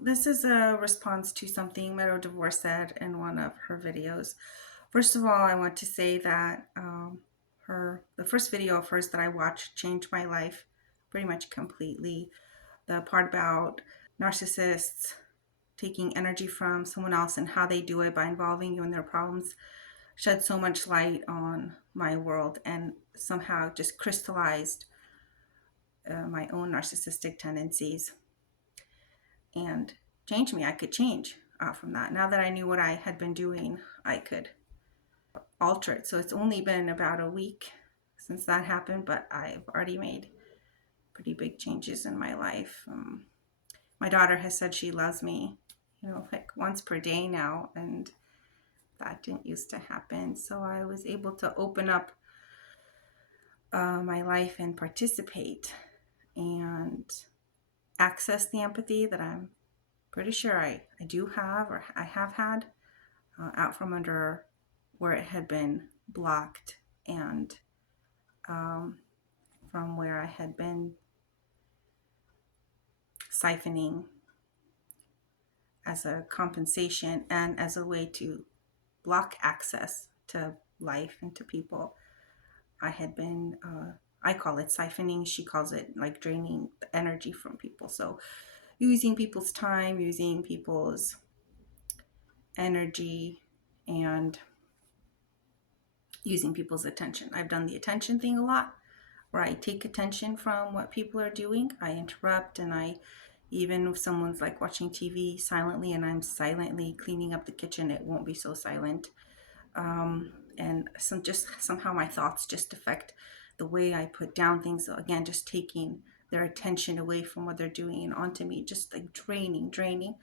This is a response to something Meadow DeVor said in one of her videos. First of all, I want to say that the first video of hers that I watched changed my life pretty much completely. The part about narcissists taking energy from someone else and how they do it by involving you in their problems shed so much light on my world and somehow just crystallized my own narcissistic tendencies and changed me. I could change from that. Now that I knew what I had been doing, I could alter it. So it's only been about a week since that happened, but I've already made pretty big changes in my life. My daughter has said she loves me, like once per day now, and that didn't used to happen. So I was able to open up my life and participate and access the empathy that I'm pretty sure I do have, or I have had, out from under where it had been blocked, and from where I had been siphoning as a compensation and as a way to block access to life and to people. I had been, I call it siphoning, she calls it like draining the energy from people. So using people's time, using people's energy, and using people's attention. I've done the attention thing a lot, where I take attention from what people are doing. I interrupt, and even if someone's like watching TV silently and I'm silently cleaning up the kitchen, it won't be so silent. And just somehow my thoughts just affect the way I put down things. So again, just taking their attention away from what they're doing and onto me, just like draining.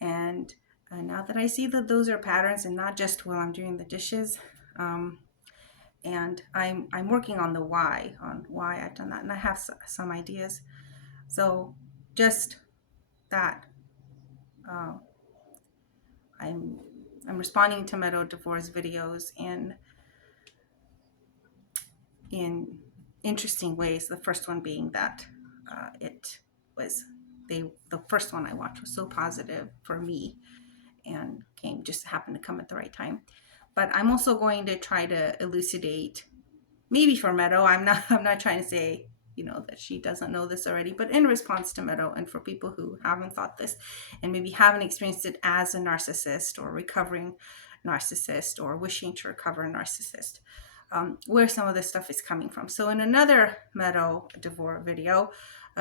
And now that I see that those are patterns and not just while I'm doing the dishes, and I'm working on why I've done that, and I have some ideas. So just that, I'm responding to Meadow DeVor's videos in interesting ways. The first one being that it was the first one I watched was so positive for me and just happened to come at the right time. But I'm also going to try to elucidate, maybe for Meadow. I'm not trying to say that she doesn't know this already, but in response to Meadow, and for people who haven't thought this and maybe haven't experienced it as a narcissist or recovering narcissist or wishing to recover a narcissist, where some of this stuff is coming from. So in another Meadow DeVor video,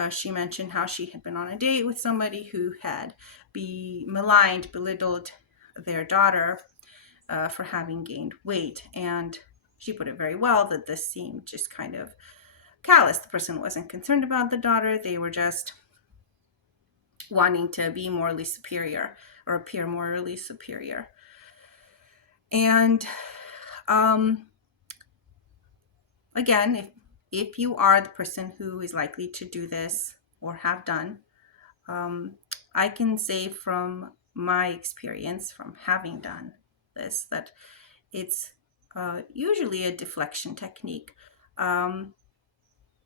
she mentioned how she had been on a date with somebody who had belittled their daughter for having gained weight. And she put it very well that this seemed just kind of callous. The person wasn't concerned about the daughter. They were just wanting to be morally superior or appear morally superior. And again, if you are the person who is likely to do this or have done, I can say from my experience from having done this that it's usually a deflection technique,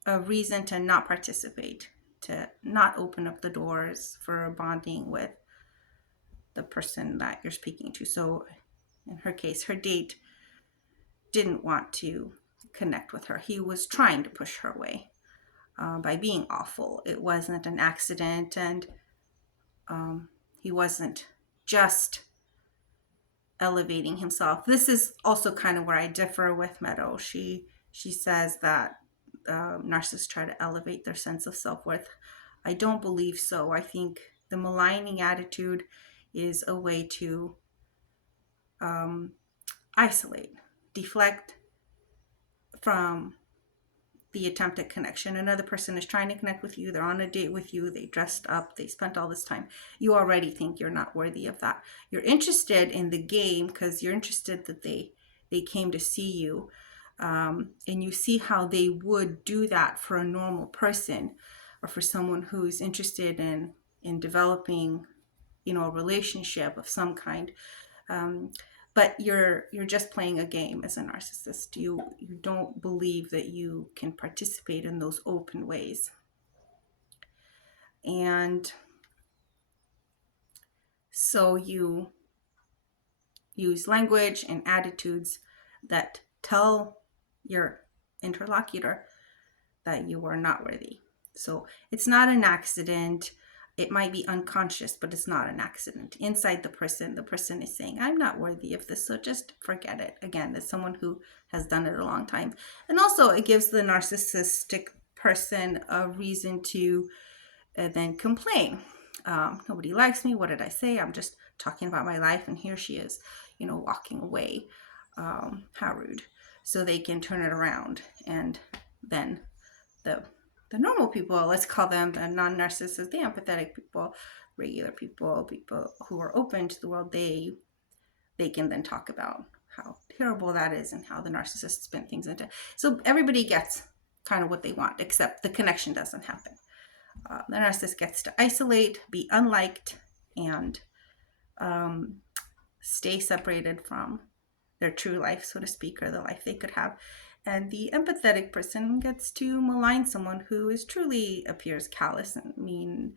a reason to not participate, to not open up the doors for bonding with the person that you're speaking to. So in her case, her date didn't want to connect with her. He was trying to push her away by being awful. It wasn't an accident, and he wasn't just elevating himself. This is also kind of where I differ with Meadow. She says that narcissists try to elevate their sense of self-worth. I don't believe so. I think the maligning attitude is a way to isolate, deflect from the attempt at connection. Another person is trying to connect with you. They're on a date with you. They dressed up. They spent all this time. You already think you're not worthy of that. You're interested in the game because you're interested that they came to see you. And you see how they would do that for a normal person or for someone who's interested in developing, a relationship of some kind. But you're just playing a game as a narcissist. You don't believe that you can participate in those open ways. And So you use language and attitudes that tell your interlocutor that you are not worthy. So it's not an accident. It might be unconscious, but it's not an accident. Inside the person is saying, I'm not worthy of this, so just forget it. Again, it's someone who has done it a long time. And also it gives the narcissistic person a reason to then complain. Nobody likes me. What did I say? I'm just talking about my life, and here she is, walking away. How rude. So they can turn it around, and then the normal people, let's call them the non-narcissists, the empathetic people, regular people who are open to the world, they can then talk about how terrible that is and how the narcissist spin things into. So everybody gets kind of what they want, except the connection doesn't happen. The narcissist gets to isolate, be unliked, and stay separated from their true life, so to speak, or the life they could have. And the empathetic person gets to malign someone who is truly appears callous and mean,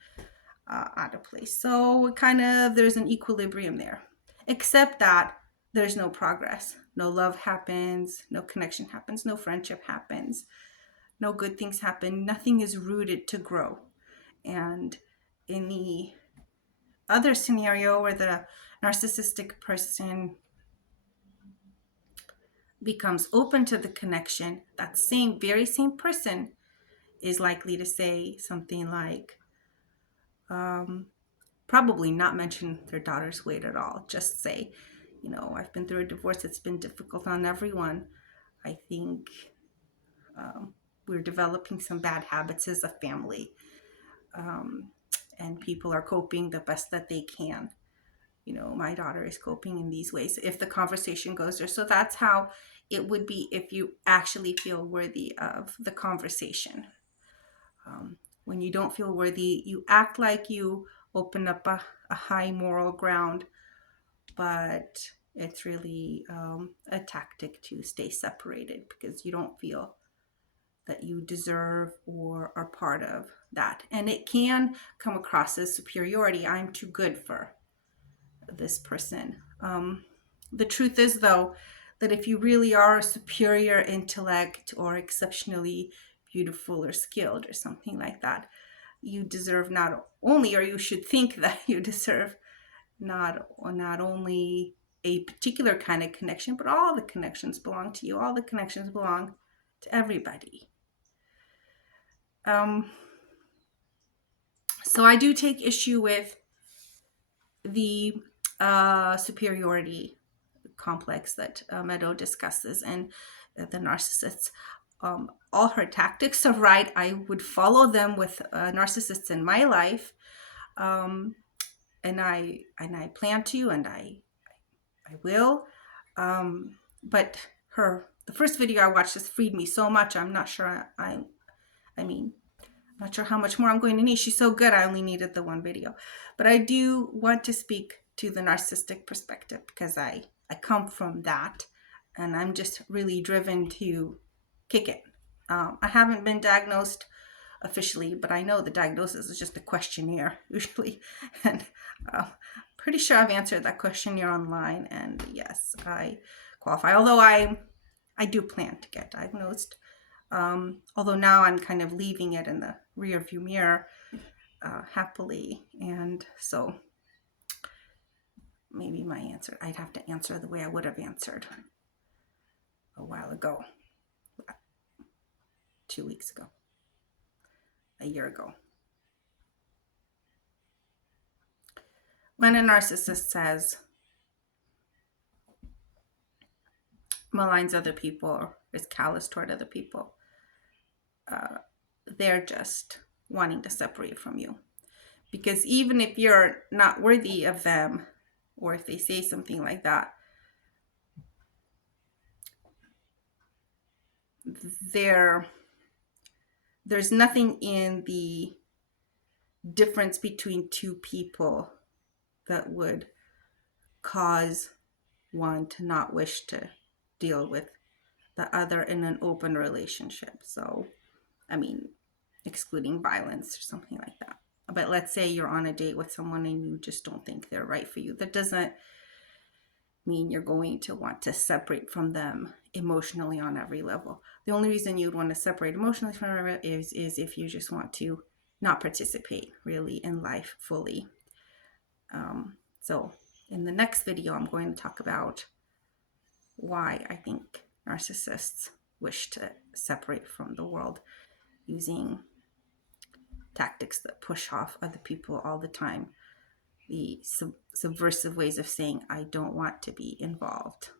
out of place. So there's an equilibrium there, except that there's no progress. No love happens, no connection happens, no friendship happens, no good things happen. Nothing is rooted to grow. And in the other scenario where the narcissistic person becomes open to the connection, that very same person is likely to say something like, probably not mention their daughter's weight at all. Just say, I've been through a divorce. It's been difficult on everyone. I think we're developing some bad habits as a family. And people are coping the best that they can. My daughter is coping in these ways, if the conversation goes there. So that's how it would be if you actually feel worthy of the conversation. When you don't feel worthy, you act like you open up a high moral ground, but it's really a tactic to stay separated because you don't feel that you deserve or are part of that. And it can come across as superiority. I'm too good for this person. The truth is, though, that if you really are a superior intellect or exceptionally beautiful or skilled or something like that, you deserve not only, or you should think that you deserve not only a particular kind of connection, but all the connections belong to you. All the connections belong to everybody. So I do take issue with the superiority complex that Meadow discusses, and the narcissists. All her tactics are right. I would follow them with narcissists in my life, and I plan to, and I will. But the first video I watched just freed me so much. I'm not sure. I'm not sure how much more I'm going to need. She's so good. I only needed the one video, but I do want to speak to the narcissistic perspective because I come from that, and I'm just really driven to kick it. I haven't been diagnosed officially, but I know the diagnosis is just a questionnaire usually, and pretty sure I've answered that questionnaire online, and yes, I qualify. Although I do plan to get diagnosed. Although now I'm kind of leaving it in the rear view mirror, happily, and so maybe my answer, I'd have to answer the way I would have answered a while ago, 2 weeks ago, a year ago. When a narcissist says, maligns other people, or is callous toward other people, they're just wanting to separate from you. Because even if you're not worthy of them, or if they say something like that, there's nothing in the difference between two people that would cause one to not wish to deal with the other in an open relationship. So, excluding violence or something like that. But let's say you're on a date with someone and you just don't think they're right for you. That doesn't mean you're going to want to separate from them emotionally on every level. The only reason you'd want to separate emotionally from them is if you just want to not participate really in life fully. So in the next video, I'm going to talk about why I think narcissists wish to separate from the world using tactics that push off other people all the time, the subversive ways of saying, I don't want to be involved.